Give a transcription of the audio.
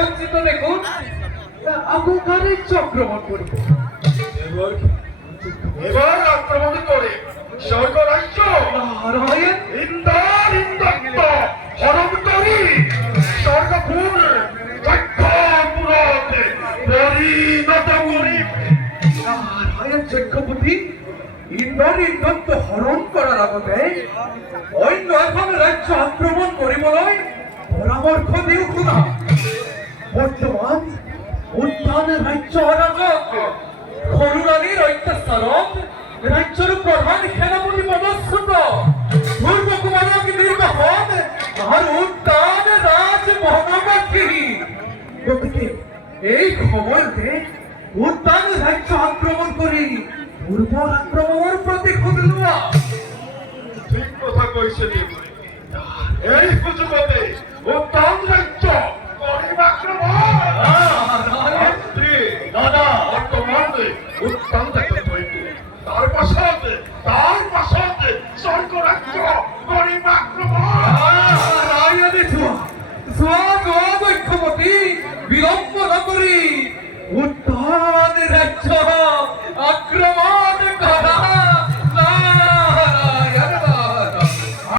সজ্জিত দেখুন আগুকারে চক্রমণ করিব। এবার আক্রমণ করে স্বর্গ রাজ্য নারায়ণ ইন্দ্র ইন্দ্র হরমকারী স্বর্গপুর যক্ষপুরতে পরিণত করি। নারায়ণ যজ্ঞপতি ইন্দ্রত্ব হরণ করার আগতে অন্য এখন রাজ্য আক্রমণ করিবলৈ পরামর্শ দিও খুনা। বর্তমান উত্থান রাজ্য অরাজক হরুরানীর অত্যাচারত রাজ্যের প্রধান সেনাপতি পদচ্যুত পূর্ব কুমারক নির্বাহন আর উত্তান রাজভবনবাসী। গতিকে এই সময়তে উত্তান রাজ্য আক্রমণ করি পূর্ব আক্রমণের প্রতীক্ষা লোৱা। ঠিক কথা কৈছে এই সুযোগ